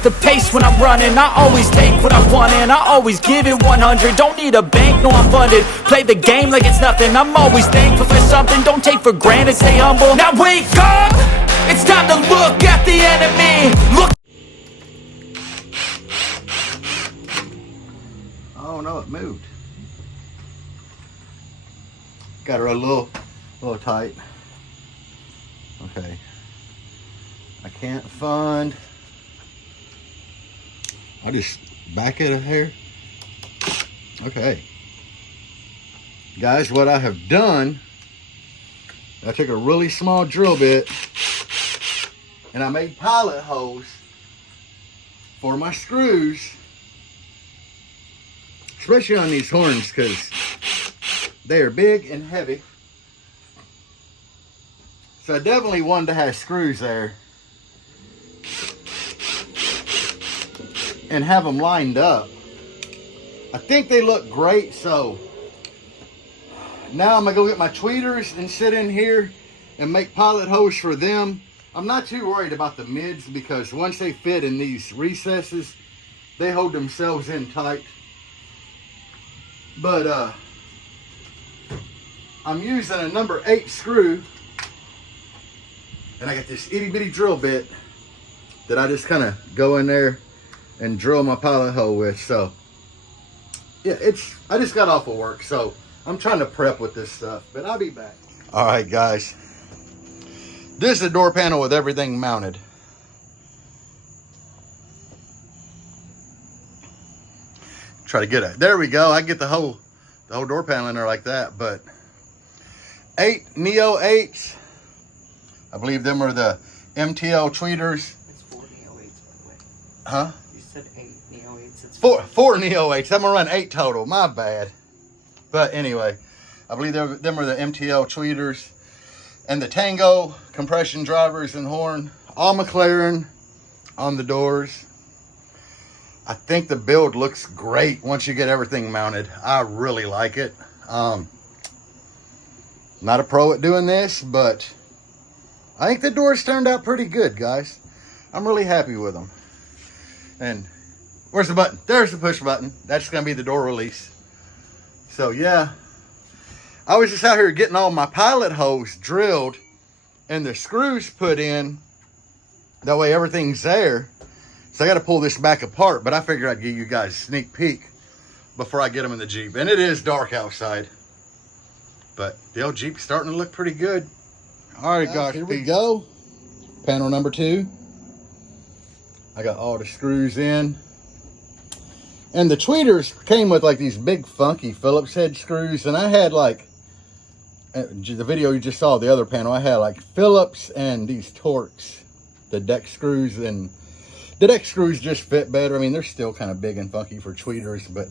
up the pace when I'm running. I always take what I want and I always give it 100. Don't need a bank, no I'm funded. Play the game like it's nothing. I'm always thankful for something. Don't take for granted, stay humble. Now wake up! It's time to look at the enemy. Look. Oh no, it moved. Got her a little tight. Okay. I can't find. I'll just back it here. Okay. Guys, what I have done, I took a really small drill bit and I made pilot holes for my screws, especially on these horns because they are big and heavy. So I definitely wanted to have screws there and have them lined up. I think they look great, so now I'm gonna go get my tweeters and sit in here and make pilot holes for them. I'm not too worried about the mids because once they fit in these recesses, they hold themselves in tight. But I'm using a number 8 screw, and I got this itty bitty drill bit that I just kind of go in there and drill my pilot hole with. So yeah, I just got off of work, so I'm trying to prep with this stuff, but I'll be back. All right, guys. This is the door panel with everything mounted. Try to get it. There we go. I get the whole door panel in there like that, but 8 Neo 8s. I believe them are the MTL tweeters. It's 4 Neo 8s, by the way. Huh? You said 8 Neo 8s. It's 4 Neo 8s. I'm gonna run 8 total. My bad. But anyway, I believe them are the MTL tweeters. And the Tango compression drivers and horn. All McLaren on the doors. I think the build looks great once you get everything mounted. I really like it. Not a pro at doing this, but I think the doors turned out pretty good, guys. I'm really happy with them. And where's the button? There's the push button. That's going to be the door release. So yeah, I was just out here getting all my pilot holes drilled and the screws put in. That way everything's there. So I got to pull this back apart, but I figured I'd give you guys a sneak peek before I get them in the Jeep. And it is dark outside, but the old Jeep's starting to look pretty good. All right, guys, here we go. Panel number 2. I got all the screws in. And the tweeters came with like these big funky Phillips head screws. And I had like, the video you just saw, the other panel, I had like Phillips and these Torx, the deck screws. And the deck screws just fit better. I mean, they're still kind of big and funky for tweeters, but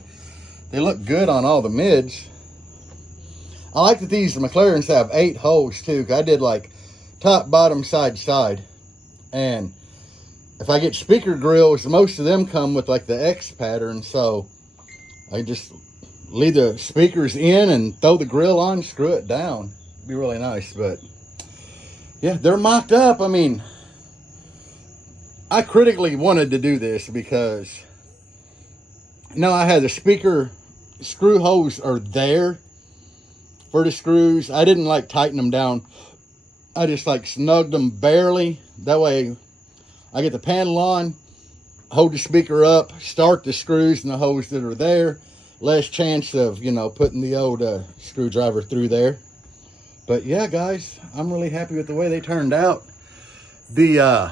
they look good on all the mids. I like that these McLarens have 8 holes too. I did like top, bottom, side, side. And if I get speaker grills, most of them come with like the X pattern. So I just leave the speakers in and throw the grill on, screw it down. It'd be really nice. But yeah, they're mocked up. I mean, I critically wanted to do this because I had the speaker screw holes are there for the screws. I didn't like tighten them down. I just like snugged them barely. That way I get the panel on, hold the speaker up, start the screws and the holes that are there. Less chance of, putting the old screwdriver through there. But yeah, guys, I'm really happy with the way they turned out. The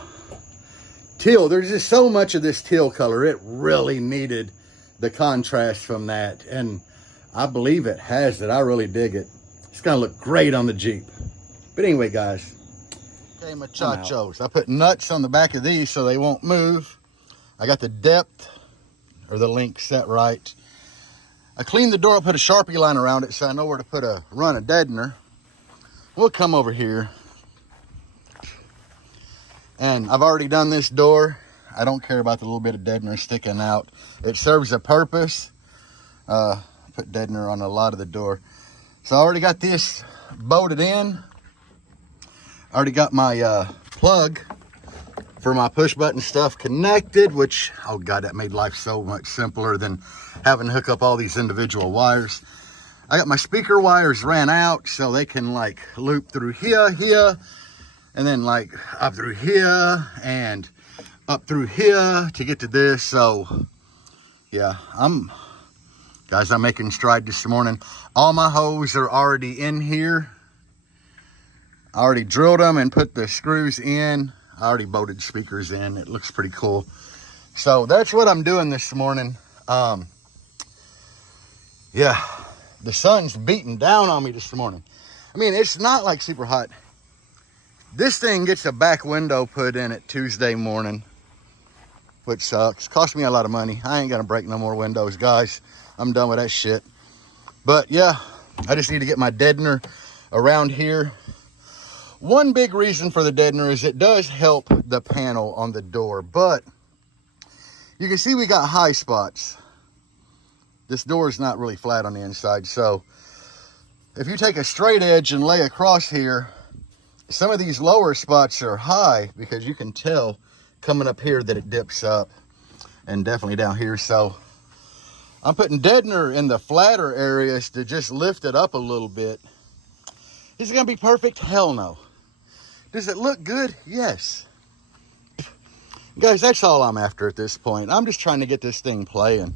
teal, there's just so much of this teal color. It really needed the contrast from that. And I believe it has it. I really dig it. It's going to look great on the Jeep. But anyway, guys. Okay, muchachos. I put nuts on the back of these so they won't move. I got the depth or the length set right. I cleaned the door, put a Sharpie line around it so I know where to run a deadener. We'll come over here. And I've already done this door. I don't care about the little bit of deadener sticking out. It serves a purpose. Put deadener on a lot of the door. So I already got this bolted in. I already got my plug for my push button stuff connected, which, oh God, that made life so much simpler than having to hook up all these individual wires. I got my speaker wires ran out so they can like loop through here, and then like up through here and up through here to get to this. So yeah, I'm making stride this morning. All my hoses are already in here. I already drilled them and put the screws in. I already bolted speakers in. It looks pretty cool. So that's what I'm doing this morning. Yeah, the sun's beating down on me this morning. I mean, it's not like super hot. This thing gets a back window put in it Tuesday morning, which sucks. Cost me a lot of money. I ain't gonna break no more windows, guys. I'm done with that shit. But yeah, I just need to get my deadener around here. One big reason for the deadener is it does help the panel on the door, but you can see we got high spots. This door is not really flat on the inside, so if you take a straight edge and lay across here, some of these lower spots are high because you can tell coming up here that it dips up, and definitely down here. So I'm putting deadener in the flatter areas to just lift it up a little bit. Is it gonna be perfect? Hell no. Does it look good? Yes. Guys, that's all I'm after at this point. I'm just trying to get this thing playing.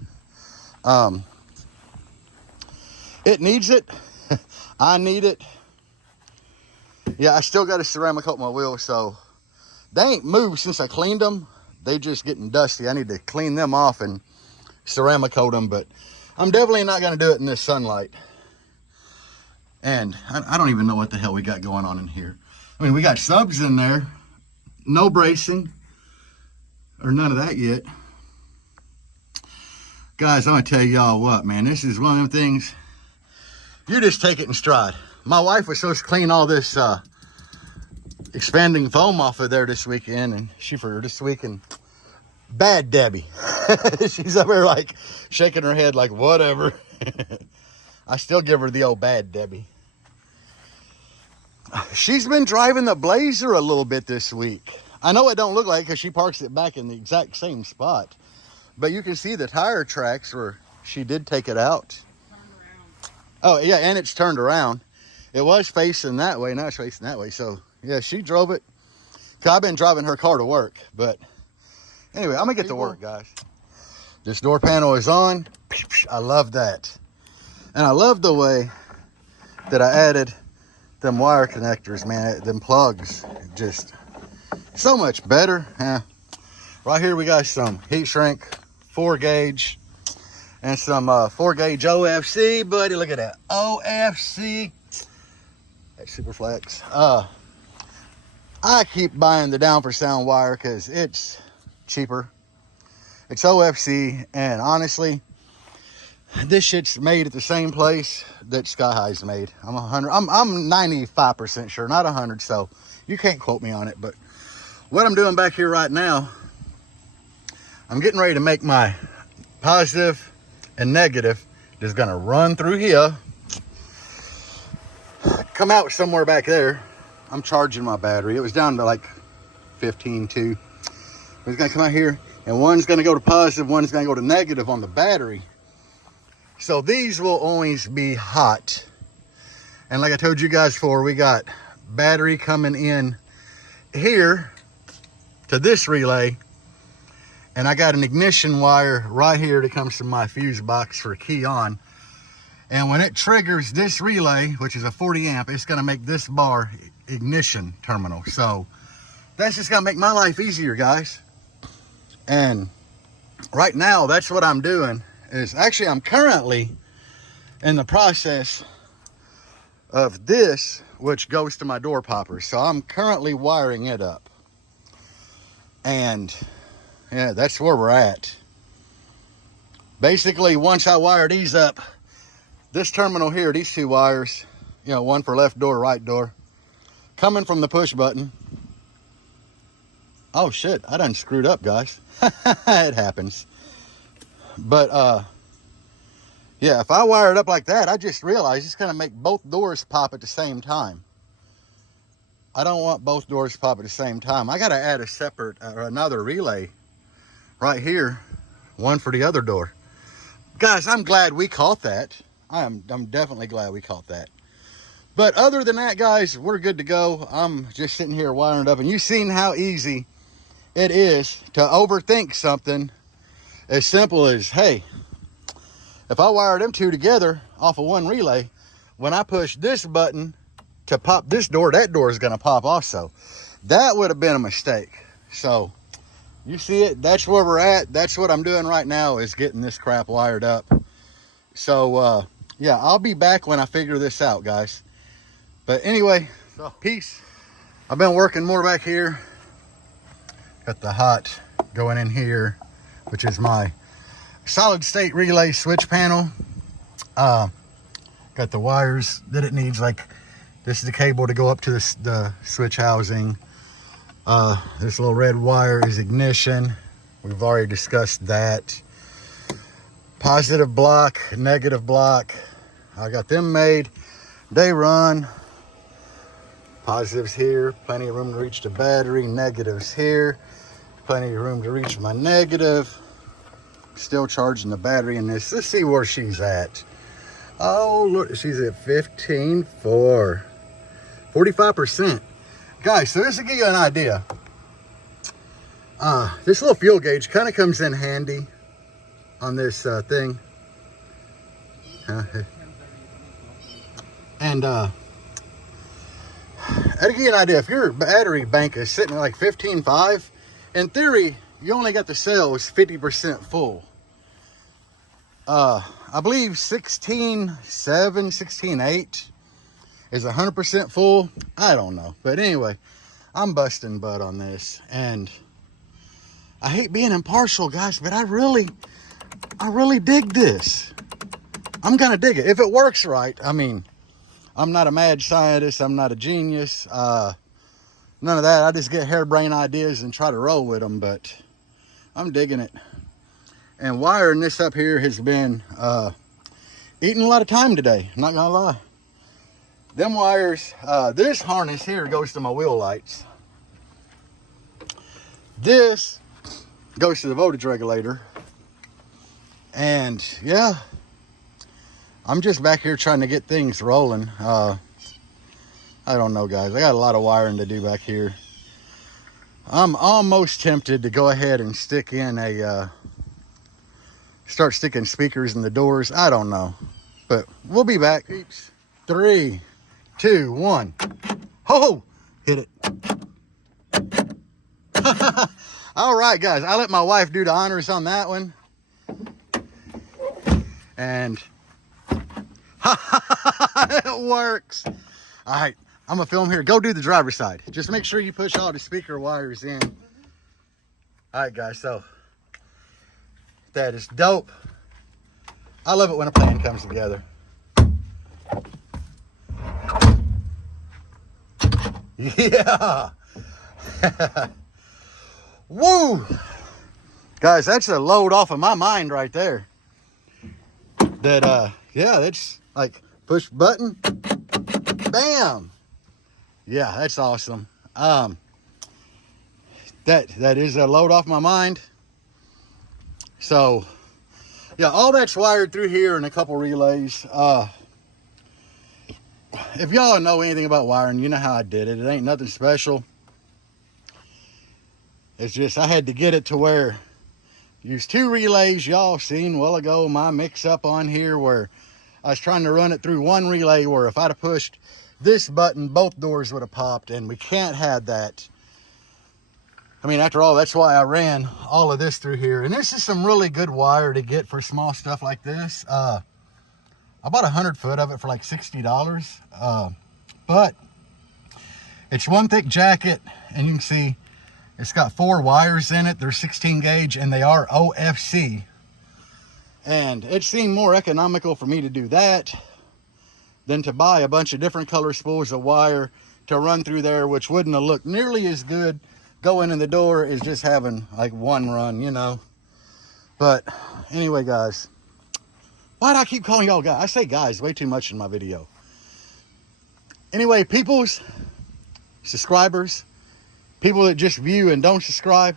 It needs it. I need it. Yeah, I still got to ceramic coat my wheels, so they ain't moved since I cleaned them. They just getting dusty. I need to clean them off and ceramic coat them, but I'm definitely not going to do it in this sunlight. And I don't even know what the hell we got going on in here. I mean, we got subs in there, no bracing, or none of that yet. Guys, I'm going to tell y'all what, man, this is one of them things, you just take it in stride. My wife was supposed to clean all this expanding foam off of there this weekend, and bad Debbie. She's up there like shaking her head like whatever. I still give her the old bad Debbie. She's been driving the Blazer a little bit this week. I know it don't look like it because she parks it back in the exact same spot, but you can see the tire tracks where she did take it out. Oh yeah, and it's turned around. It was facing that way, now it's facing that way. So yeah, she drove it. I've been driving her car to work, but anyway, I'm gonna get to work, guys. This door panel is on. I love that. And I love the way that I added them wire connectors, man, them plugs. Just so much better. Yeah. Right here we got some heat shrink 4-gauge and some 4-gauge OFC, buddy. Look at that OFC. That's Superflex. I keep buying the Down for Sound wire because it's cheaper. It's OFC, and honestly, this shit's made at the same place that Sky High's made. I'm 95% sure, not 100, so you can't quote me on it. But what I'm doing back here right now, I'm getting ready to make my positive and negative. Just gonna run through here, come out somewhere back there. I'm charging my battery. It was down to like 15.2. It's gonna come out here, and one's gonna go to positive, one's gonna go to negative on the battery. So these will always be hot. And like I told you guys before, we got battery coming in here to this relay. And I got an ignition wire right here that comes from my fuse box for key on. And when it triggers this relay, which is a 40 amp, it's gonna make this bar ignition terminal. So that's just gonna make my life easier, guys. And right now, that's what I'm doing. Is actually, I'm currently in the process of this, which goes to my door popper. So I'm currently wiring it up. And yeah, that's where we're at. Basically, once I wire these up, this terminal here, these two wires, you know, one for left door, right door, coming from the push button. Oh shit, I done screwed up, guys. It happens. But yeah, if I wire it up like that, I just realized it's gonna make both doors pop at the same time. I don't want both doors to pop at the same time. I got to add a separate, another relay right here, one for the other door. Guys, I'm glad we caught that. I'm definitely glad we caught that. But other than that, guys, we're good to go. I'm just sitting here wiring it up, and you've seen how easy it is to overthink something as simple as, hey, if I wire them two together off of one relay, when I push this button to pop this door, that door is going to pop also. That would have been a mistake. So you see it, that's where we're at. That's what I'm doing right now, is getting this crap wired up. So yeah, I'll be back when I figure this out, guys. But anyway, so peace. I've been working more back here. Got the hot going in here, which is my solid state relay switch panel. Got the wires that it needs, like this is the cable to go up to the switch housing. This little red wire is ignition. We've already discussed that. Positive block, negative block. I got them made. They run. Positives here, plenty of room to reach the battery. Negatives here, plenty of room to reach my negative. Still charging the battery in this. Let's see where she's at. Oh, look, she's at 15.4. 45%. Guys, so this will give you an idea. This little fuel gauge kind of comes in handy on this thing. And that'll give you an idea. If your battery bank is sitting at like 15.5, in theory, you only got the cells 50% full. I believe 16.7, 16.8 is 100% full. I don't know. But anyway, I'm busting butt on this. And I hate being impartial, guys, but I really dig this. I'm gonna dig it. If it works right, I mean, I'm not a mad scientist. I'm not a genius. None of that. I just get harebrained ideas and try to roll with them, but I'm digging it. And wiring this up here has been eating a lot of time today. I'm not gonna lie. Them wires, this harness here goes to my wheel lights. This goes to the voltage regulator. And yeah, I'm just back here trying to get things rolling. I don't know, guys. I got a lot of wiring to do back here. I'm almost tempted to go ahead and stick in start sticking speakers in the doors. I don't know, but we'll be back. 3, 2, 1. Ho! Hit it. All right, guys. I let my wife do the honors on that one. And it works. All right, I'm gonna film here. Go do the driver's side. Just make sure you push all the speaker wires in. All right, guys, so that is dope. I love it when a plan comes together. Yeah. Woo. Guys, that's a load off of my mind right there. That, yeah, that's like push button, bam. Yeah, that's awesome. That is a load off my mind. So, yeah, all that's wired through here and a couple relays. If y'all know anything about wiring, you know how I did it. It ain't nothing special. It's just I had to get it to where use 2 relays. Y'all seen well ago my mix up on here where I was trying to run it through one relay where if I'd have pushed this button, both doors would have popped, and we can't have that. I mean, after all, that's why I ran all of this through here. And this is some really good wire to get for small stuff like this. I bought 100 foot of it for like $60. But it's one thick jacket, and you can see it's got 4 wires in it. They're 16 gauge, and they are OFC. And it seemed more economical for me to do that than to buy a bunch of different color spools of wire to run through there, which wouldn't have looked nearly as good going in the door as just having like one run, you know. But anyway, guys, why do I keep calling y'all guys? I say guys way too much in my video. Anyway, peoples, subscribers, people that just view and don't subscribe,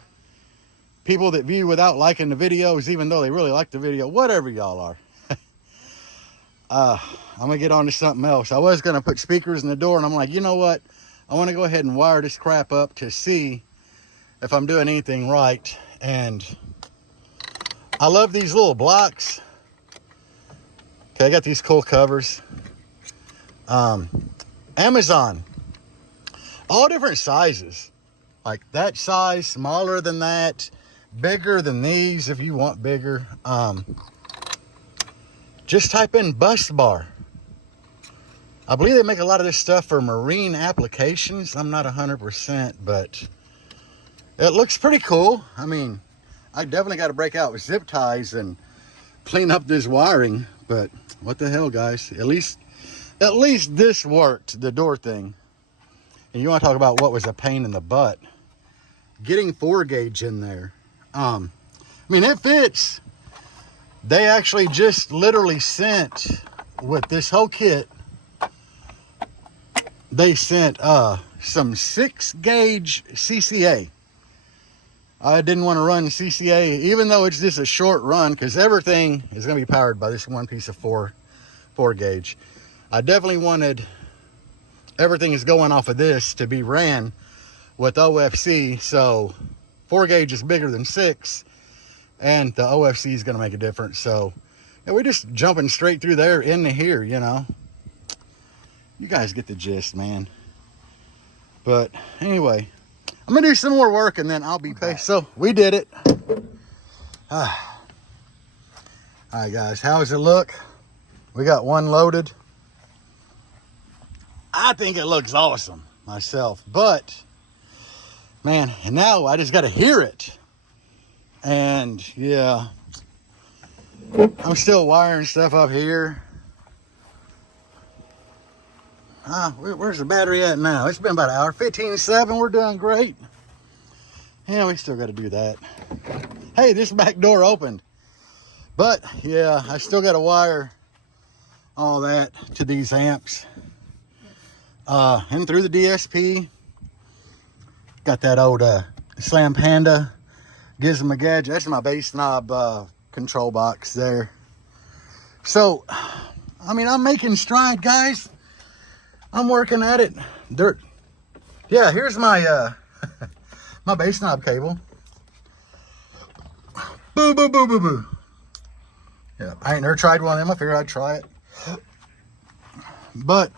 people that view without liking the videos even though they really like the video, whatever y'all are. I'm gonna get on to something else. I was gonna put speakers in the door, and I'm like, you know what, I want to go ahead and wire this crap up to see if I'm doing anything right. And I love these little blocks. Okay, I got these cool covers. Amazon, all different sizes, like that size, smaller than that, bigger than these if you want bigger. Just type in bus bar. I believe they make a lot of this stuff for marine applications. I'm not 100%, but it looks pretty cool. I mean, I definitely got to break out with zip ties and clean up this wiring, but what the hell, guys? At least this worked, the door thing. And you want to talk about what was a pain in the butt? Getting 4-gauge in there. I mean, it fits. They actually just literally sent, with this whole kit, they sent some 6-gauge CCA. I didn't want to run CCA, even though it's just a short run, because everything is going to be powered by this one piece of 4-gauge. I definitely wanted everything is going off of this to be ran with OFC, so 4-gauge is bigger than 6, and the OFC is going to make a difference. So yeah, we're just jumping straight through there into here, you know. You guys get the gist, man. But anyway, I'm gonna do some more work and then I'll be back. So we did it. All right, guys, how does it look? We got one loaded. I think it looks awesome myself, but man, and now I just got to hear it. And yeah, I'm still wiring stuff up here. Where's the battery at now? It's been about an hour. 15:07. We're doing great. Yeah, we still got to do that. Hey, this back door opened. But yeah, I still got to wire all that to these amps. And through the DSP. Got that old Slam Panda Gizmo Gadget. That's my bass knob control box there. So, I mean, I'm making stride, guys. I'm working at it. Yeah, here's my my bass knob cable. Boo, boo, boo, boo, boo. Yeah, I ain't never tried one of them. I figured I'd try it. But,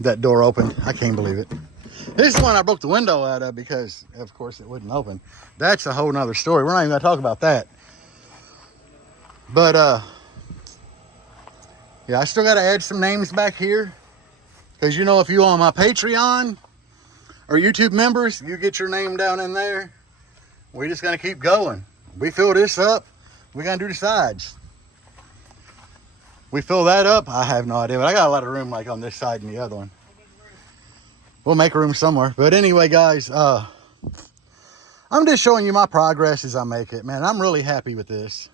that door opened. I can't believe it. This is one I broke the window out of because, of course, it wouldn't open. That's a whole nother story. We're not even going to talk about that. But, yeah, I still got to add some names back here. Because, you know, if you're on my Patreon or YouTube members, you get your name down in there. We're just going to keep going. We fill this up. We're going to do the sides. We fill that up. I have no idea. But I got a lot of room like on this side and the other one. We'll make room somewhere. But anyway, guys, I'm just showing you my progress as I make it. Man, I'm really happy with this.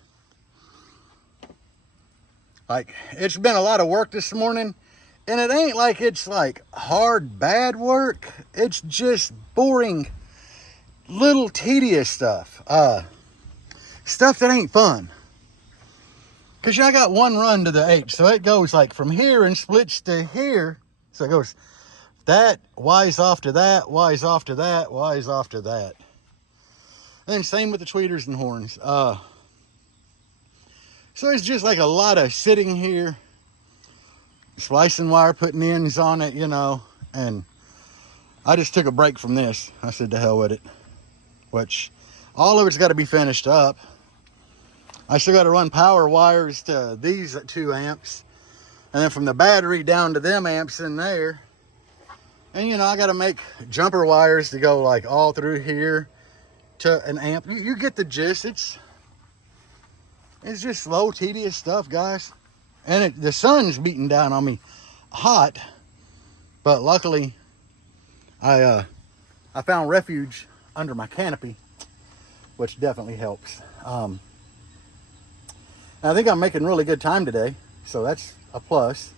Like, it's been a lot of work this morning. And it ain't like it's like hard, bad work. It's just boring, little tedious stuff. Stuff that ain't fun. Because I got one run to the H. So it goes like from here and splits to here. So it goes that, Y's off to that, Y's off to that, Y's off to that. And then same with the tweeters and horns. So it's just like a lot of sitting here, splicing wire, putting ends on it, you know. And I just took a break from this. I said to hell with it. Which, all of it's got to be finished up. I still got to run power wires to these 2 amps. And then from the battery down to them amps in there. And, you know, I got to make jumper wires to go like all through here to an amp. You get the gist. It's just slow, tedious stuff, guys. And the sun's beating down on me hot. But luckily, I found refuge under my canopy, which definitely helps. I think I'm making really good time today, so that's a plus.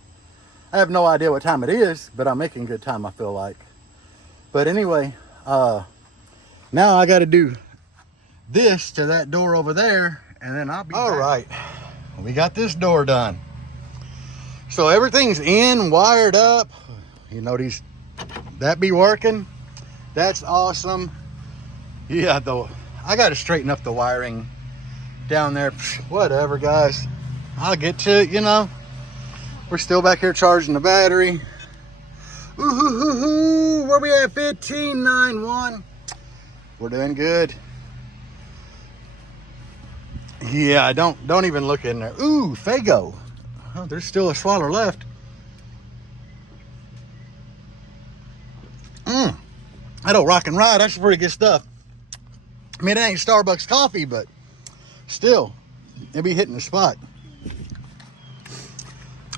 I have no idea what time it is, but I'm making good time, I feel like. But anyway, now I got to do this to that door over there, and then I'll be all right. We got this door done. So everything's in, wired up. You know, that be working. That's awesome. Yeah, though, I got to straighten up the wiring down there. Whatever, guys. I'll get to it, you know. We're still back here charging the battery. Ooh, where we at? 1591. We're doing good. Yeah, don't even look in there. Ooh, Fago. Oh, there's still a swallow left. That old Rock and Ride, that's pretty good stuff. I mean, it ain't Starbucks coffee, but still, it be hitting the spot.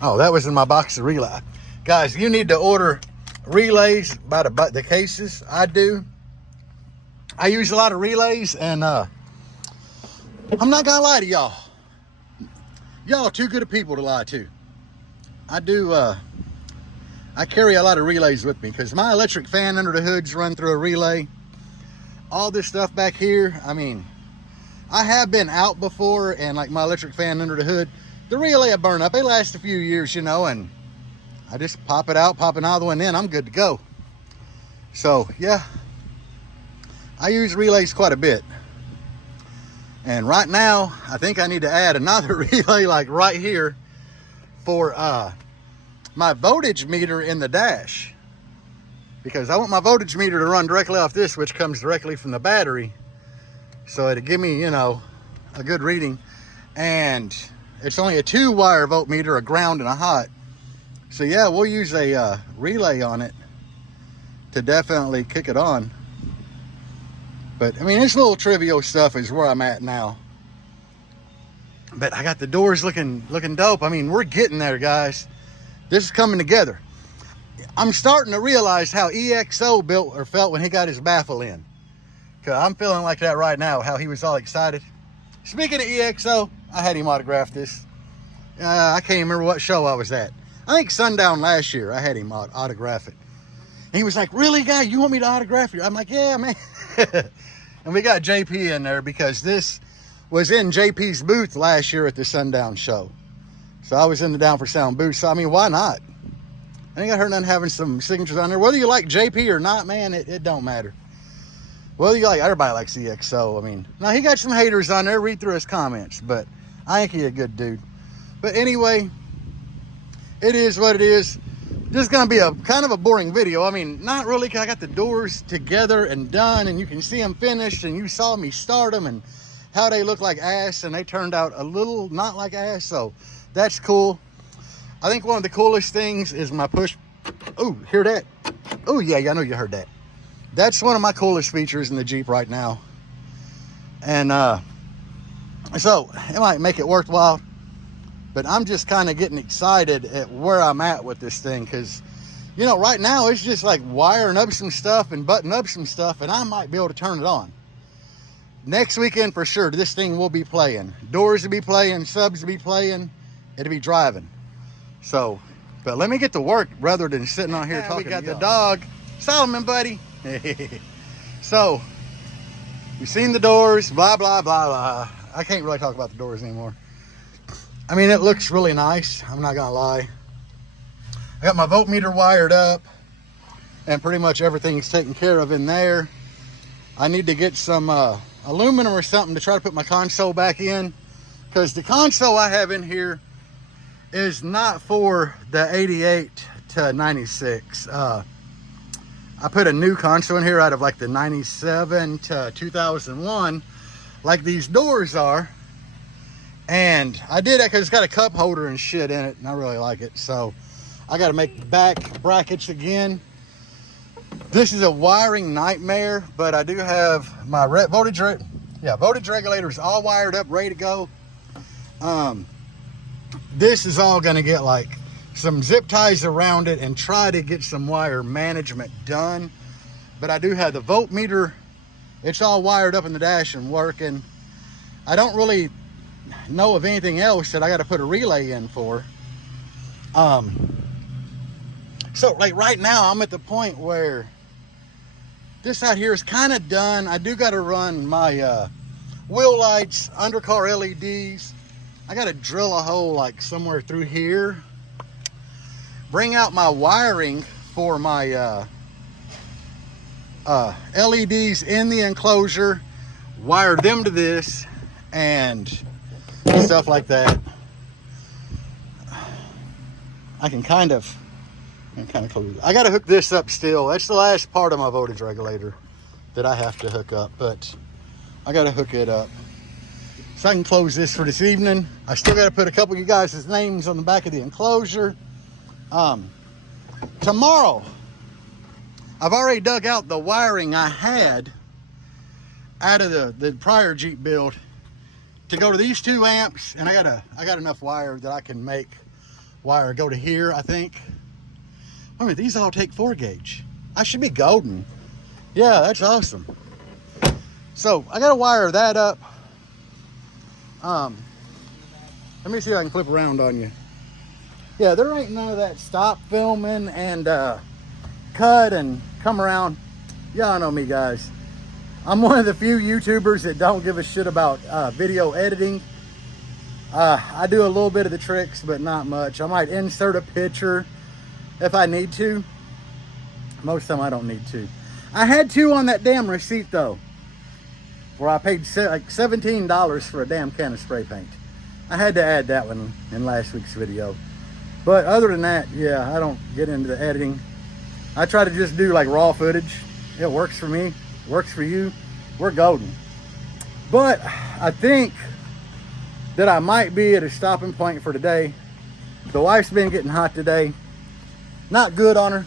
Oh, that was in my box of relay. Guys, you need to order relays by the cases. I do. I use a lot of relays, and I'm not gonna lie to y'all. Y'all are too good of people to lie to. I carry a lot of relays with me because my electric fan under the hoods run through a relay. All this stuff back here, I mean, I have been out before, and like my electric fan under the hood, the relay will burn up. They last a few years, you know, and I just pop it out, pop another one in, I'm good to go. So yeah, I use relays quite a bit. And right now, I think I need to add another relay like right here for my voltage meter in the dash, because I want my voltage meter to run directly off this, which comes directly from the battery, so it'll give me, you know, a good reading. And it's only a 2-wire voltmeter, a ground and a hot. So yeah, we'll use a relay on it to definitely kick it on. But I mean, this little trivial stuff is where I'm at now. But I got the doors looking dope. I mean, we're getting there, guys. This is coming together. I'm starting to realize how EXO built or felt when he got his baffle in. Cause I'm feeling like that right now, how he was all excited. Speaking of EXO, I had him autograph this. I can't remember what show I was at. I think Sundown last year, I had him autograph it. And he was like, really, guy, you want me to autograph you? I'm like, yeah, man. And we got JP in there because this was in JP's booth last year at the Sundown show. So I was in the Down for Sound booth. So I mean, why not? I ain't got hurt none having some signatures on there. Whether you like JP or not, man, it don't matter. Whether you like, everybody likes EXO. I mean, now he got some haters on there. Read through his comments, but I think he's a good dude. But anyway, it is what it is. This is gonna be a kind of a boring video. I mean, not really, cause I got the doors together and done, and you can see them finished, and you saw me start them and how they look like ass, and they turned out a little not like ass, so that's cool. I think one of the coolest things is my push. Oh, hear that? Oh yeah, I know you heard that. That's one of my coolest features in the Jeep right now. And so it might make it worthwhile, but I'm just kind of getting excited at where I'm at with this thing, because, you know, right now it's just like wiring up some stuff and buttoning up some stuff, and I might be able to turn it on. Next weekend for sure, this thing will be playing. Doors will be playing, subs will be playing, it'll be driving. So, but let me get to work rather than sitting on here talking. We got the dog, Solomon, buddy. So, you've seen the doors, blah, blah, blah, blah. I can't really talk about the doors anymore. I mean, it looks really nice. I'm not gonna lie. I got my voltmeter wired up and pretty much everything's taken care of in there. I need to get some aluminum or something to try to put my console back in, because the console I have in here is not for the 88 to 96. I put a new console in here out of like the 97 to 2001, like these doors are. And I did that because it's got a cup holder and shit in it, and I really like it. So I got to make back brackets again. This is a wiring nightmare, but I do have my voltage regulators all wired up, ready to go. This is all going to get like some zip ties around it and try to get some wire management done. But I do have the voltmeter. It's all wired up in the dash and working. I don't really know of anything else that I got to put a relay in for. So like right now I'm at the point where this out here is kind of done. I do got to run my wheel lights, undercar LEDs. I got to drill a hole like somewhere through here. Bring out my wiring for my LEDs in the enclosure. Wire them to this and stuff like that. I can kind of close it. I got to hook this up still. That's the last part of my voltage regulator that I have to hook up, but I got to hook it up so I can close this for this evening. I still got to put a couple of you guys' names on the back of the enclosure. Tomorrow, I've already dug out the wiring I had out of the prior Jeep build to go to these 2 amps, and I got enough wire that I can make wire go to here, I think. I mean, these all take 4 gauge. I should be golden. Yeah, that's awesome. So I got to wire that up. Let me see if I can flip around on you. Yeah, there ain't none of that stop filming and cut and come around. Y'all know me, guys. I'm one of the few YouTubers that don't give a shit about video editing. I do a little bit of the tricks, but not much. I might insert a picture if I need to. Most of the time I don't need to. I had to on that damn receipt though, where I paid like $17 for a damn can of spray paint. I had to add that one in last week's video. But other than that, yeah, I don't get into the editing. I try to just do like raw footage. It works for me, works for you. We're golden. But I think that I might be at a stopping point for today. The wife's been getting hot today. Not good on her.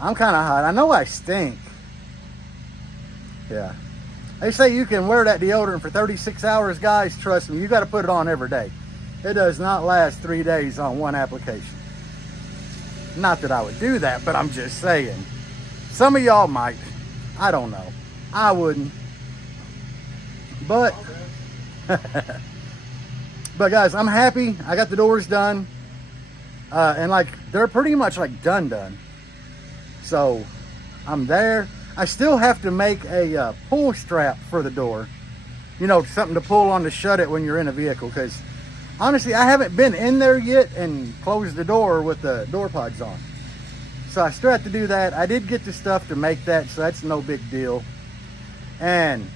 I'm kind of hot. I know I stink. Yeah. They say you can wear that deodorant for 36 hours, guys. Trust me, you got to put it on every day. It does not last 3 days on one application. Not that I would do that, but I'm just saying. Some of y'all might. I don't know. I wouldn't. But, but guys, I'm happy. I got the doors done. And like, they're pretty much like done. So, I'm there. I still have to make a pull strap for the door. You know, something to pull on to shut it when you're in a vehicle. Because, honestly, I haven't been in there yet and closed the door with the door pods on. So I still have to do that. I did get the stuff to make that, so that's no big deal. And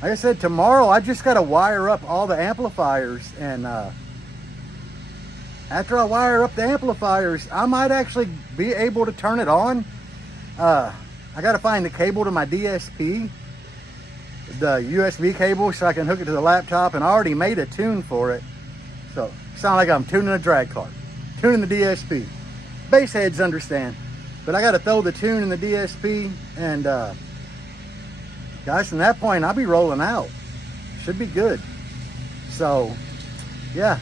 like I said, tomorrow I just got to wire up all the amplifiers. And after I wire up the amplifiers, I might actually be able to turn it on. I got to find the cable to my DSP, the USB cable, so I can hook it to the laptop. And I already made a tune for it. So sound like I'm tuning a drag car, tuning the DSP. Bass heads understand, but I got to throw the tune in the DSP, and guys, from that point I'll be rolling out. Should be good. So yeah,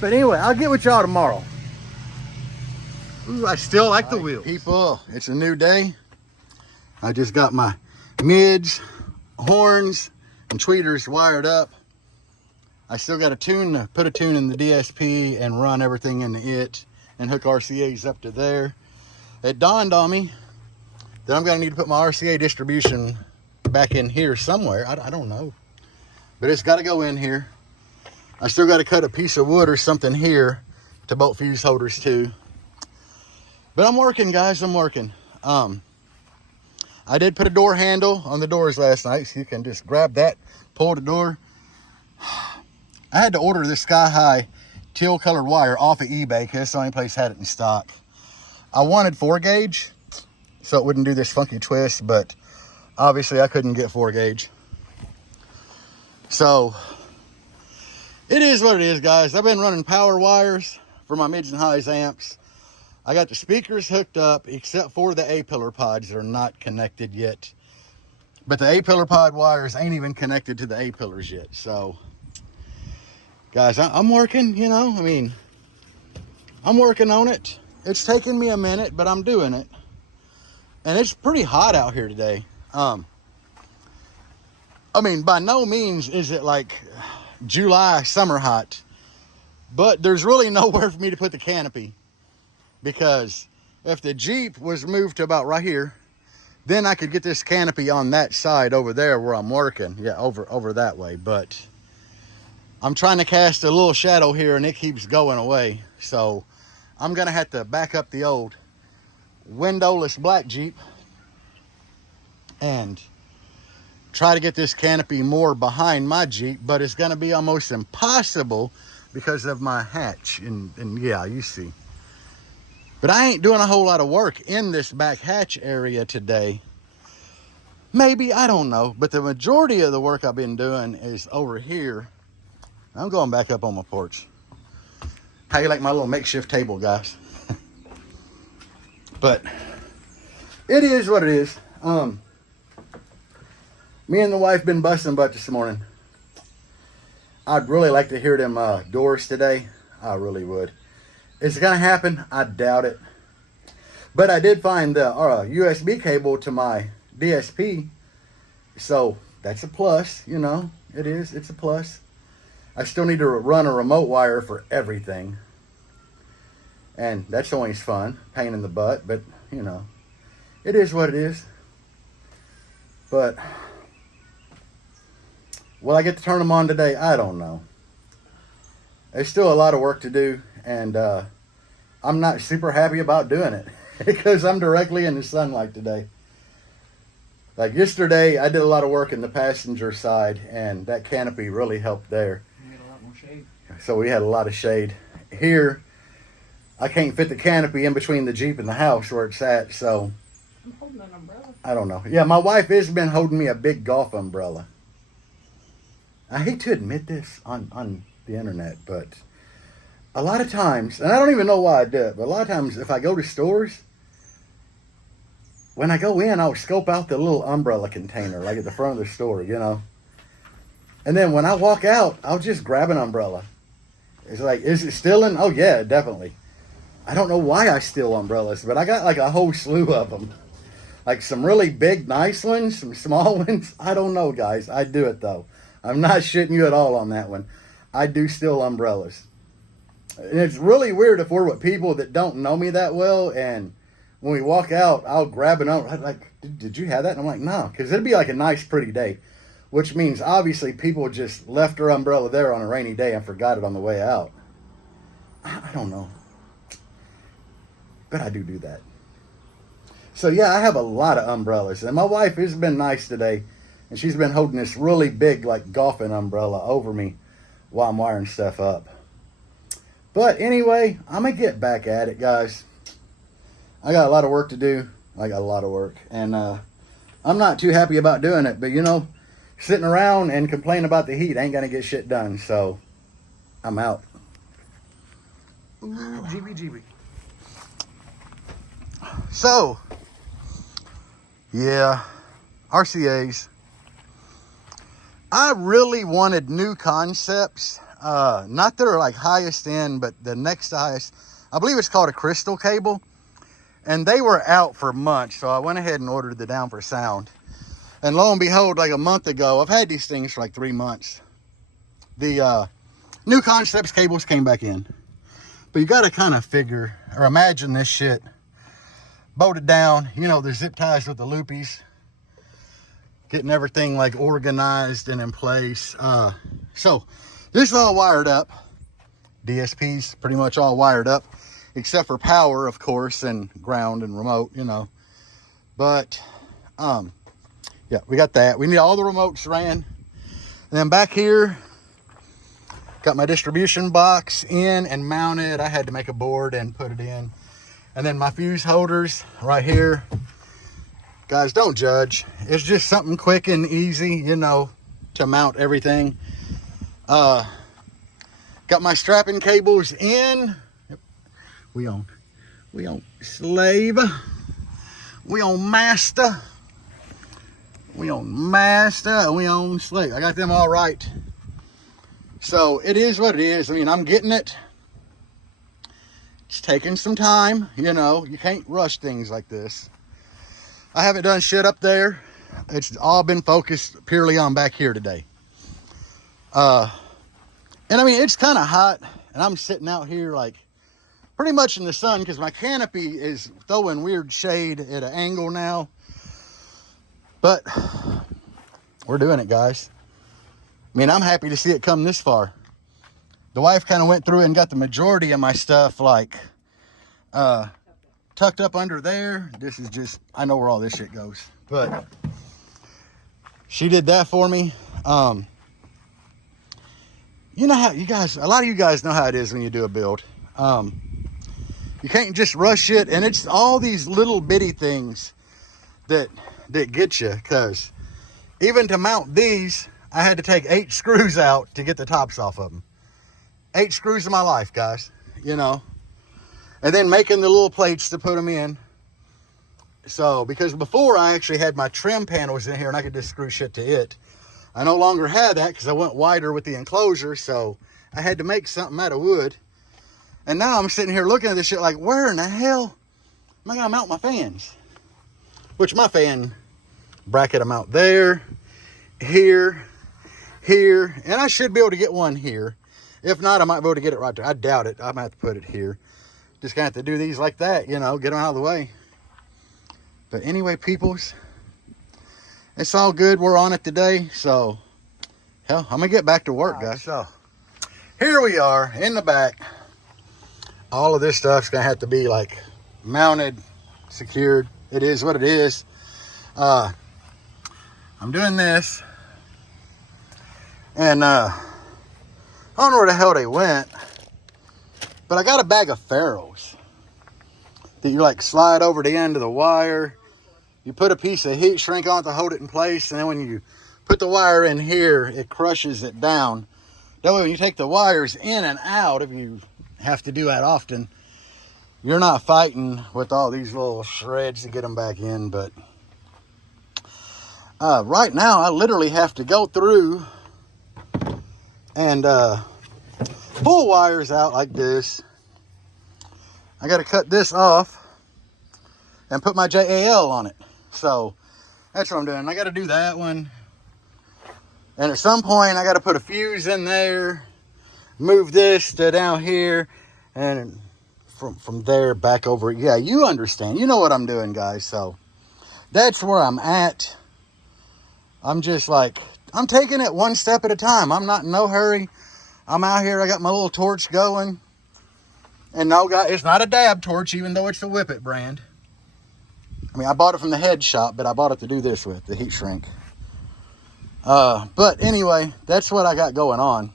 but anyway, I'll get with y'all tomorrow. Ooh, I still like the wheels. People, it's a new day. I just got my mids, horns, and tweeters wired up. I still got to put a tune in the DSP and run everything into it and hook RCAs up to there. It dawned on me that I'm going to need to put my RCA distribution back in here somewhere. I don't know. But it's got to go in here. I still got to cut a piece of wood or something here to bolt fuse holders to. But I'm working, guys. I'm working. I did put a door handle on the doors last night, so you can just grab that, pull the door. I had to order this sky-high teal colored wire off of eBay because it's the only place had it in stock. I wanted 4 gauge so it wouldn't do this funky twist, but obviously I couldn't get 4 gauge. So it is what it is, guys. I've been running power wires for my mids and highs amps. I got the speakers hooked up except for the A-pillar pods that are not connected yet. But the A-pillar pod wires ain't even connected to the A-pillars yet. So guys, I'm working, you know, I mean, I'm working on it. It's taking me a minute, but I'm doing it. And it's pretty hot out here today. I mean, by no means is it like July summer hot, but there's really nowhere for me to put the canopy. because if the Jeep was moved to about right here, then I could get this canopy on that side over there where I'm working. Yeah, over that way. But I'm trying to cast a little shadow here and it keeps going away. So I'm gonna have to back up the old windowless black Jeep and try to get this canopy more behind my Jeep, but it's gonna be almost impossible because of my hatch. And yeah, you see. But I ain't doing a whole lot of work in this back hatch area today. Maybe, I don't know. But the majority of the work I've been doing is over here. I'm going back up on my porch. How you like my little makeshift table, guys? But it is what it is. Me and the wife been busting butt this morning. I'd really like to hear them doors today. I really would. Is it gonna happen? I doubt it. But I did find the USB cable to my DSP, so that's a plus. You know, it is. It's a plus. I still need to run a remote wire for everything, and that's always fun, pain in the butt. But you know, it is what it is. But will I get to turn them on today? I don't know. There's still a lot of work to do, and I'm not super happy about doing it because I'm directly in the sunlight today. Like yesterday, I did a lot of work in the passenger side, and that canopy really helped there. You get a lot more shade. So we had a lot of shade. Here, I can't fit the canopy in between the Jeep and the house where it's at, so I'm holding an umbrella. I don't know. Yeah, my wife has been holding me a big golf umbrella. I hate to admit this on the internet, but a lot of times, and I don't even know why I do it, but a lot of times if I go to stores, when I go in, I'll scope out the little umbrella container, like at the front of the store, you know. And then when I walk out, I'll just grab an umbrella. It's like, is it still in? Oh yeah, definitely. I don't know why I steal umbrellas, but I got like a whole slew of them. Like some really big, nice ones, some small ones. I don't know, guys. I do it though. I'm not shitting you at all on that one. I do steal umbrellas. And it's really weird if we're with people that don't know me that well, and when we walk out, I'll grab an umbrella. Like, did you have that? And I'm like, no, because it'd be like a nice, pretty day, which means obviously people just left their umbrella there on a rainy day and forgot it on the way out. I don't know. But I do that. So yeah, I have a lot of umbrellas, and my wife has been nice today, and she's been holding this really big, like, golfing umbrella over me while I'm wiring stuff up. But anyway, I'm going to get back at it, guys. I got a lot of work to do. I got a lot of work. And I'm not too happy about doing it. But, you know, sitting around and complaining about the heat ain't going to get shit done. So, I'm out. Ooh, GB. So, yeah, RCAs. I really wanted new concepts. Not that are like highest end, but the next highest. I believe it's called a crystal cable. And they were out for months, so I went ahead and ordered the Down for Sound. And lo and behold, like a month ago, I've had these things for like 3 months. The new concepts cables came back in. But you got to kind of figure or imagine this shit bolted down. You know, there's zip ties with the loopies. Getting everything like organized and in place. So this is all wired up. DSP's pretty much all wired up. Except for power, of course, and ground and remote, you know. But, yeah, we got that. We need all the remotes ran. And then back here, got my distribution box in and mounted. I had to make a board and put it in. And then my fuse holders right here. Guys, don't judge. It's just something quick and easy, you know, to mount everything. Got my strapping cables in. We on Slave. We on Master. We on Master. We on Slave. I got them all right. So it is what it is. I mean, I'm getting it. It's taking some time. You know, you can't rush things like this. I haven't done shit up there. It's all been focused purely on back here today. And I mean, it's kind of hot. And I'm sitting out here like pretty much in the sun because my canopy is throwing weird shade at an angle now. But we're doing it, guys. I mean, I'm happy to see it come this far. The wife kind of went through and got the majority of my stuff like tucked up under there. This is just, I know where all this shit goes. But she did that for me. You know how you guys, a lot of you guys know how it is when you do a build. You can't just rush it, and it's all these little bitty things that get you. Because even to mount these, I had to take 8 screws out to get the tops off of them. 8 screws in my life, guys. You know, and then making the little plates to put them in. So because before I actually had my trim panels in here, and I could just screw shit to it. I no longer had that because I went wider with the enclosure, so I had to make something out of wood. And now I'm sitting here looking at this shit like, where in the hell am I gonna mount my fans? Which my fan bracket I'm out there, here, and I should be able to get one here. If not, I might be able to get it right there. I doubt it. I might have to put it here. Just gonna have to do these like that, you know, get them out of the way. But anyway, peoples, it's all good. We're on it today. So, hell, I'm going to get back to work, guys. So, here we are in the back. All of this stuff's going to have to be, like, mounted, secured. It is what it is. I'm doing this. And, I don't know where the hell they went. But I got a bag of ferrules that you, like, slide over the end of the wire. You put a piece of heat shrink on it to hold it in place, and then when you put the wire in here, it crushes it down. That way when you take the wires in and out, if you have to do that often, you're not fighting with all these little shreds to get them back in. But right now, I literally have to go through and pull wires out like this. I got to cut this off and put my JAL on it. So that's what I'm doing. I got to do that one. And at some point I got to put a fuse in there, move this to down here, and from there back over. Yeah, you understand. You know what I'm doing, guys. So that's where I'm at. I'm just like, I'm taking it one step at a time. I'm not in no hurry. I'm out here. I got my little torch going. And no, guys, it's not a dab torch, even though it's the Whippet brand. I mean, I bought it from the head shop, but I bought it to do this with, the heat shrink. But anyway, that's what I got going on.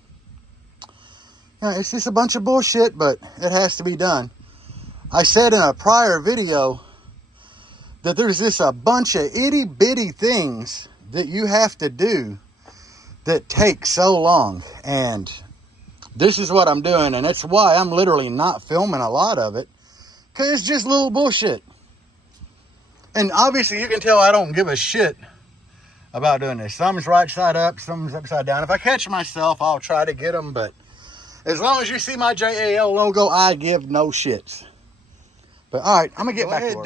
You know, it's just a bunch of bullshit, but it has to be done. I said in a prior video that there's this a bunch of itty bitty things that you have to do that take so long. And this is what I'm doing, and that's why I'm literally not filming a lot of it, because it's just little bullshit. And obviously you can tell I don't give a shit about doing this. Some's right side up, some's upside down. If I catch myself, I'll try to get them, but as long as you see my JAL logo, I give no shits. But all right, I'm gonna get back to work.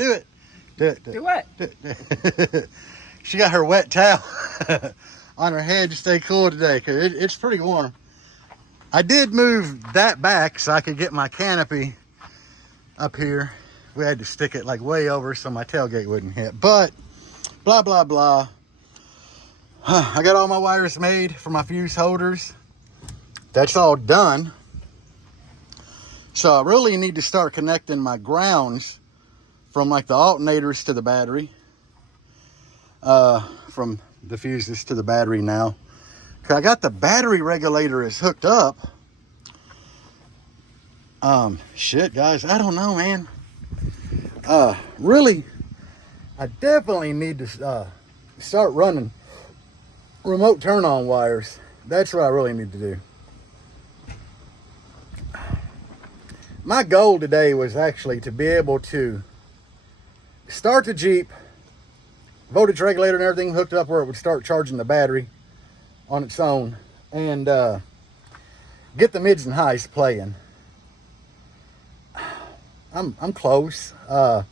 Do it. Do what? She got her wet towel on her head to stay cool today, because it's pretty warm. I did move that back so I could get my canopy up here. We had to stick it like way over so my tailgate wouldn't hit. But, blah, blah, blah. I got all my wires made for my fuse holders. That's all done. So I really need to start connecting my grounds from like the alternators to the battery. From the fuses to the battery now. I got the battery regulator is hooked up. Shit, guys, I don't know, man. Really, I definitely need to start running remote turn-on wires. That's what I really need to do. My goal today was actually to be able to start the Jeep, voltage regulator and everything hooked up where it would start charging the battery on its own, and get the mids and highs playing. I'm close. I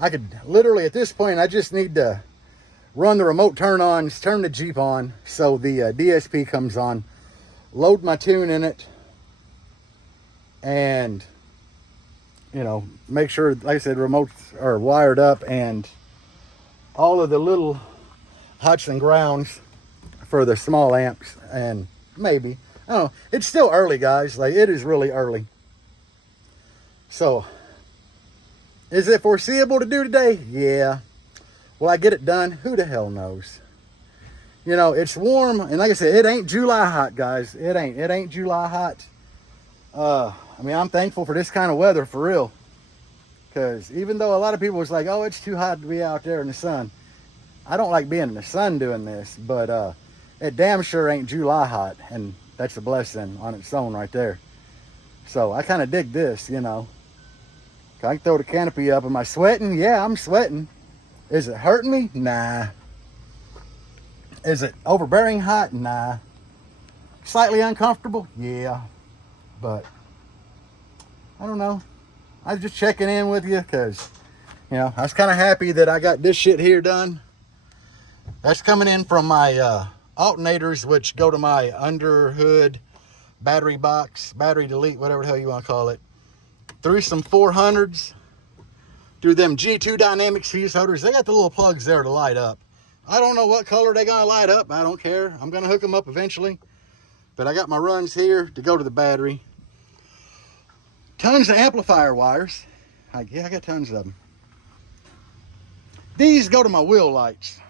could literally at this point, I just need to run the remote turn-ons, turn the Jeep on so the DSP comes on, load my tune in it, and you know, make sure, like I said, remotes are wired up, and all of the little huts and grounds for the small amps, and maybe, I don't know, it's still early, guys. Like, it is really early. So, is it foreseeable to do today? Yeah. Will I get it done? Who the hell knows? You know, it's warm, and like I said, it ain't July hot, guys. It ain't July hot. I mean, I'm thankful for this kind of weather, for real. Because even though a lot of people was like, oh, it's too hot to be out there in the sun. I don't like being in the sun doing this, but it damn sure ain't July hot, and that's a blessing on its own right there. So I kind of dig this, you know. I can throw the canopy up. Am I sweating? Yeah, I'm sweating. Is it hurting me? Nah. Is it overbearing hot? Nah. Slightly uncomfortable? Yeah. But I don't know. I was just checking in with you because, you know, I was kind of happy that I got this shit here done. That's coming in from my alternators, which go to my underhood battery box, battery delete, whatever the hell you want to call it. Through some 400s, through them G2 Dynamics fuse holders. They got the little plugs there to light up. I don't know what color they're going to light up. I don't care. I'm going to hook them up eventually. But I got my runs here to go to the battery. Tons of amplifier wires. Yeah, I got tons of them. These go to my wheel lights.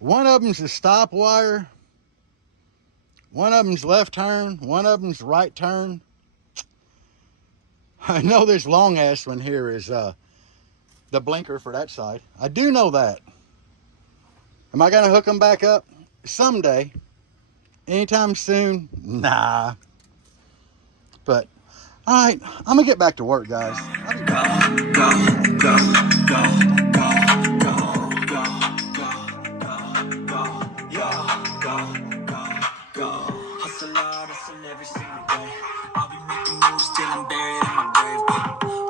One of them's a stop wire. One of them's left turn. One of them's right turn. I know this long ass one here is the blinker for that side. I do know that. Am I gonna hook them back up someday? Anytime soon? Nah. But all right, I'm gonna get back to work, guys. Hustle hard, hustle every single day. I'll be making moves till I'm buried in my grave.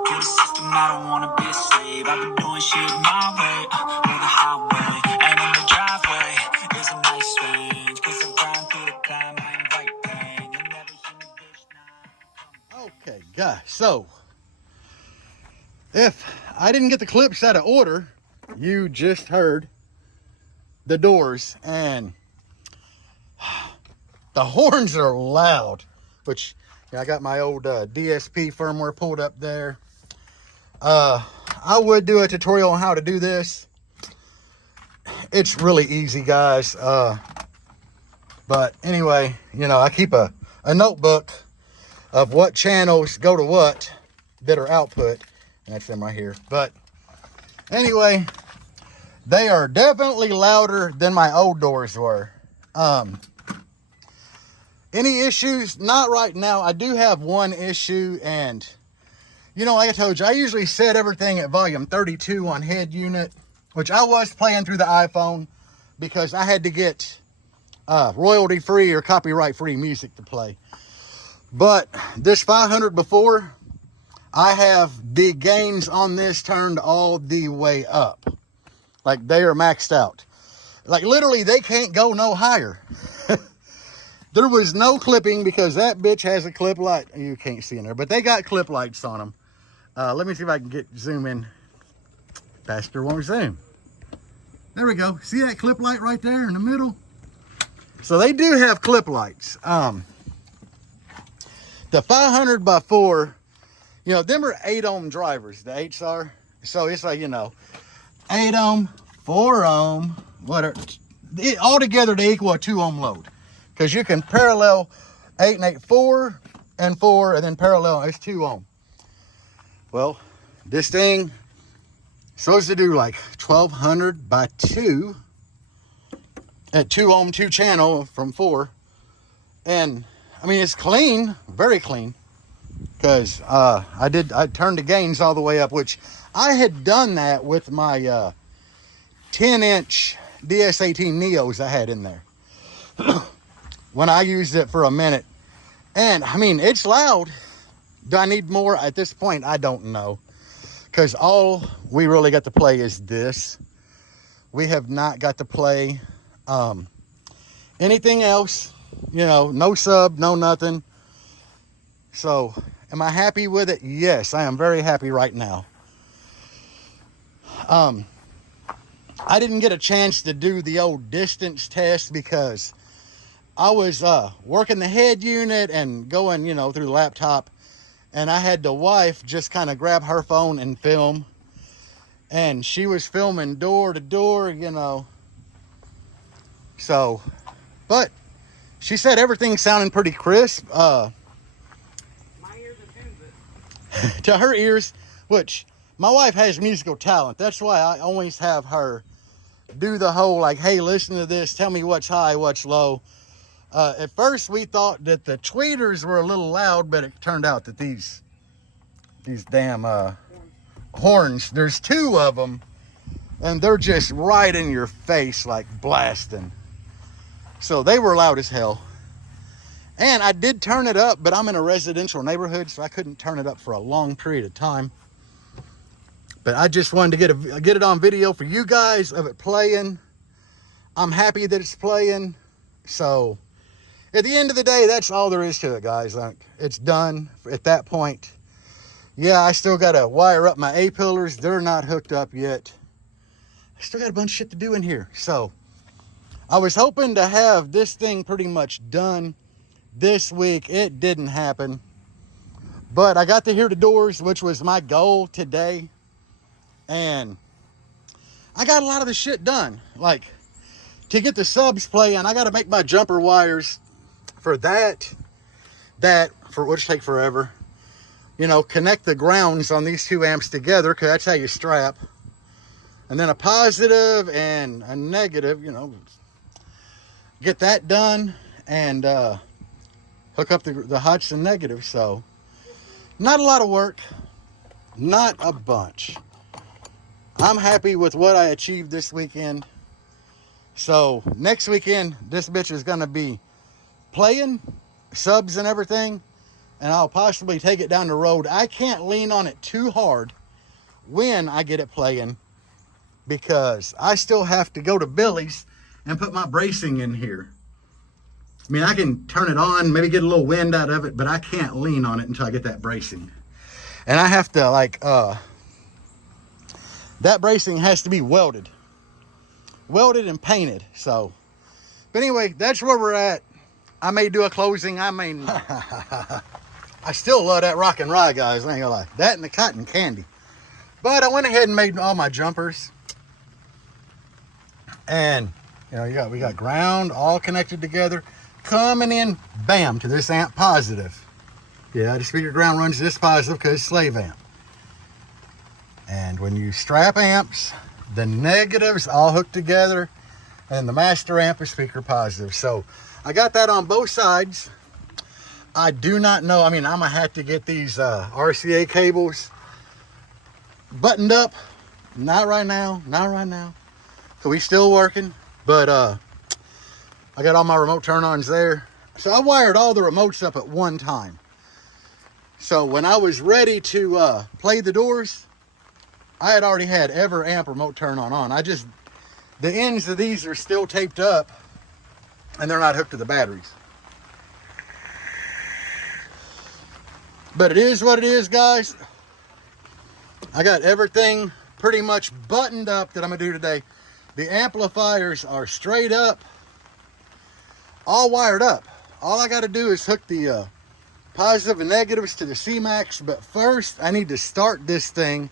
To the system, I don't wanna be a slave. I've been doing shit my way, on the highway, and in the driveway is a nice range. 'Cause I grind through the climb, I invite pain. You never hear me, bitch, nah. Okay, guys. So, if I didn't get the clips out of order, you just heard the doors, and the horns are loud. Which, yeah, I got my old DSP firmware pulled up there. I would do a tutorial on how to do this. It's really easy, guys. But anyway, you know, I keep a notebook of what channels go to what that are output. And that's them right here. But anyway, they are definitely louder than my old doors were. Any issues? Not right now. I do have one issue, and you know, like I told you, I usually set everything at volume 32 on head unit, which I was playing through the iPhone because I had to get royalty free or copyright free music to play. But this 500 before, I have the gains on this turned all the way up. Like, they are maxed out. Like, literally, they can't go no higher. There was no clipping because that bitch has a clip light. You can't see in there, but they got clip lights on them. Let me see if I can get zoom in. Faster won't zoom. There we go. See that clip light right there in the middle? So they do have clip lights. The 500 by 4, you know, them are 8 ohm drivers, the HSR. So it's like, you know, 8 ohm, 4 ohm, whatever. All together they equal a 2 ohm load. Because you can parallel 8 and 8, 4 and 4, and then parallel, it's 2 ohm. Well, this thing is supposed to do like 1200 by 2 at 2 ohm, 2 channel from 4. And I mean, it's clean, very clean. Because I turned the gains all the way up, which I had done that with my 10-inch DS18 Neos I had in there. When I used it for a minute. And I mean, it's loud. Do I need more? At this point, I don't know. Because all we really got to play is this. We have not got to play anything else. You know, no sub, no nothing. So Am I happy with it? Yes, I am very happy right now. I didn't get a chance to do the old distance test because I was working the head unit and going, you know, through the laptop, and I had the wife just kind of grab her phone and film, and she was filming door to door, you know. So, but she said everything sounded pretty crisp. My ears attend it. To her ears, which my wife has musical talent. That's why I always have her do the whole like, hey, listen to this, tell me what's high, what's low. At first we thought that the tweeters were a little loud, but it turned out that these damn horns, there's two of them, and they're just right in your face like blasting. So they were loud as hell. And I did turn it up, but I'm in a residential neighborhood, so I couldn't turn it up for a long period of time. But I just wanted to get it on video for you guys of it playing. I'm happy that it's playing. So at the end of the day, that's all there is to it, guys. Like, it's done at that point. Yeah, I still got to wire up my A-pillars. They're not hooked up yet. I still got a bunch of shit to do in here. So I was hoping to have this thing pretty much done this week. It didn't happen. But I got to hear the doors, which was my goal today. And I got a lot of the shit done. Like, to get the subs playing, I got to make my jumper wires for that, which take forever. You know, connect the grounds on these two amps together, because that's how you strap. And then a positive and a negative, you know, get that done and hook up the hots and negatives. So, not a lot of work, not a bunch. I'm happy with what I achieved this weekend. So next weekend, this bitch is going to be playing, subs and everything, and I'll possibly take it down the road. I can't lean on it too hard when I get it playing, because I still have to go to Billy's and put my bracing in here. I mean, I can turn it on, maybe get a little wind out of it, but I can't lean on it until I get that bracing. And I have to, like, that bracing has to be welded and painted. So, but anyway, that's where we're at. I may do a closing. I mean, I still love that rock and rye, guys. I ain't gonna lie. That and the cotton candy. But I went ahead and made all my jumpers. And, you know, we got ground all connected together. Coming in, bam, to this amp positive. Yeah, the speaker ground runs this positive because it's slave amp. And when you strap amps, the negatives all hooked together, and the master amp is speaker positive. So I got that on both sides. I do not know. I mean, I'm going to have to get these RCA cables buttoned up. Not right now. So we still working. But I got all my remote turn-ons there. So I wired all the remotes up at one time. So when I was ready to play the doors, I had already had every amp remote turn on. The ends of these are still taped up, and they're not hooked to the batteries. But it is what it is, guys. I got everything pretty much buttoned up that I'm gonna do today. The amplifiers are straight up, all wired up. All I gotta do is hook the positive and negatives to the C-Max, but first I need to start this thing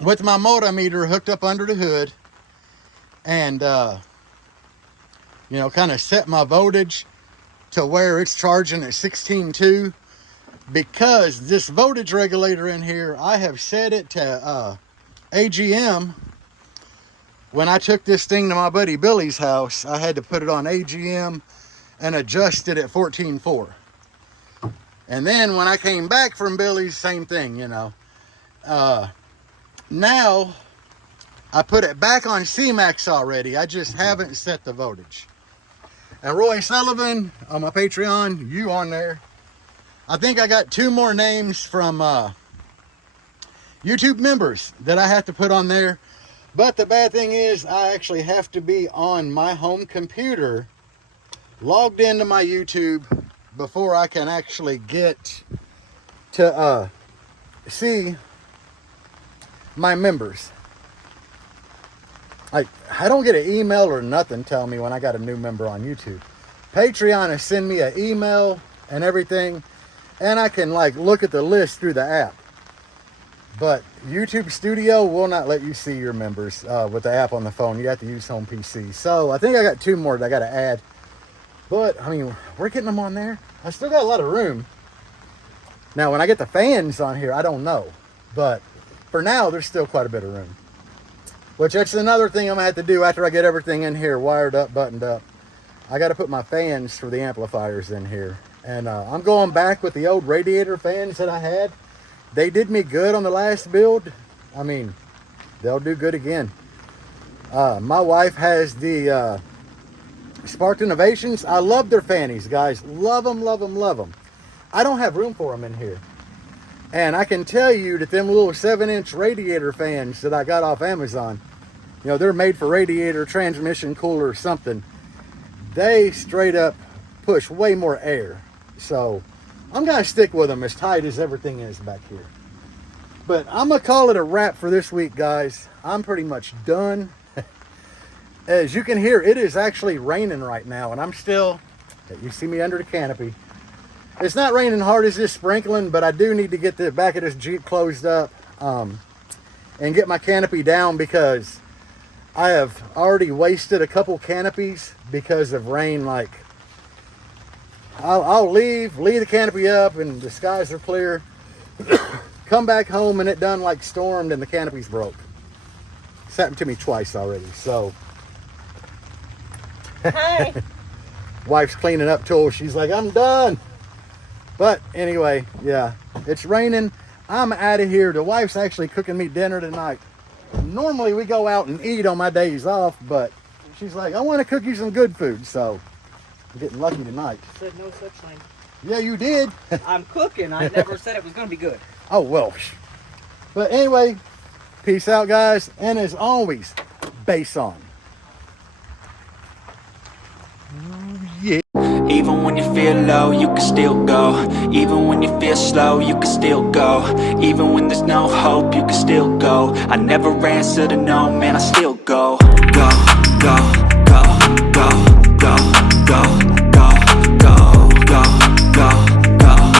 with my multimeter hooked up under the hood, and you know, kind of set my voltage to where it's charging at 16.2, because this voltage regulator in here, I have set it to AGM. When I took this thing to my buddy Billy's house, I had to put it on AGM and adjust it at 14.4. And then when I came back from Billy's, same thing, you know. Now, I put it back on C-Max already. I just haven't set the voltage. And Roy Sullivan on my Patreon, you on there. I think I got 2 more names from YouTube members that I have to put on there. But the bad thing is, I actually have to be on my home computer, logged into my YouTube, before I can actually get to see my members. Like, I don't get an email or nothing telling me when I got a new member on YouTube. Patreon has send me an email and everything, and I can like look at the list through the app. But YouTube Studio will not let you see your members with the app on the phone. You have to use Home PC. So I think I got 2 more that I got to add. But I mean, we're getting them on there. I still got a lot of room. Now, when I get the fans on here, I don't know. But for now, there's still quite a bit of room. Which that's another thing I'm going to have to do after I get everything in here wired up, buttoned up. I got to put my fans for the amplifiers in here. And I'm going back with the old radiator fans that I had. They did me good on the last build. I mean, they'll do good again. My wife has the Spark Innovations. I love their fannies, guys. Love them, love them, love them. I don't have room for them in here. And I can tell you that them little 7-inch radiator fans that I got off Amazon, you know, they're made for radiator, transmission cooler, something. They straight up push way more air. So I'm going to stick with them as tight as everything is back here. But I'm going to call it a wrap for this week, guys. I'm pretty much done. As you can hear, it is actually raining right now, and I'm still, you see me under the canopy. It's not raining hard, it's just sprinkling, but I do need to get the back of this Jeep closed up and get my canopy down, because I have already wasted a couple canopies because of rain. Like, I'll leave the canopy up and the skies are clear, come back home and it done like stormed and the canopy's broke. It's happened to me twice already, so. Hi. Wife's cleaning up tools. She's like, I'm done. But anyway, yeah, it's raining. I'm out of here. The wife's actually cooking me dinner tonight. Normally we go out and eat on my days off, but she's like, I want to cook you some good food. So I'm getting lucky tonight. Said no such thing. Yeah, you did. I'm cooking. I never said it was going to be good. Oh, well. But anyway, peace out, guys. And as always, bass on. Even when you feel low, you can still go. Even when you feel slow, you can still go. Even when there's no hope, you can still go. I never answer to no, man, I still go. Go, go.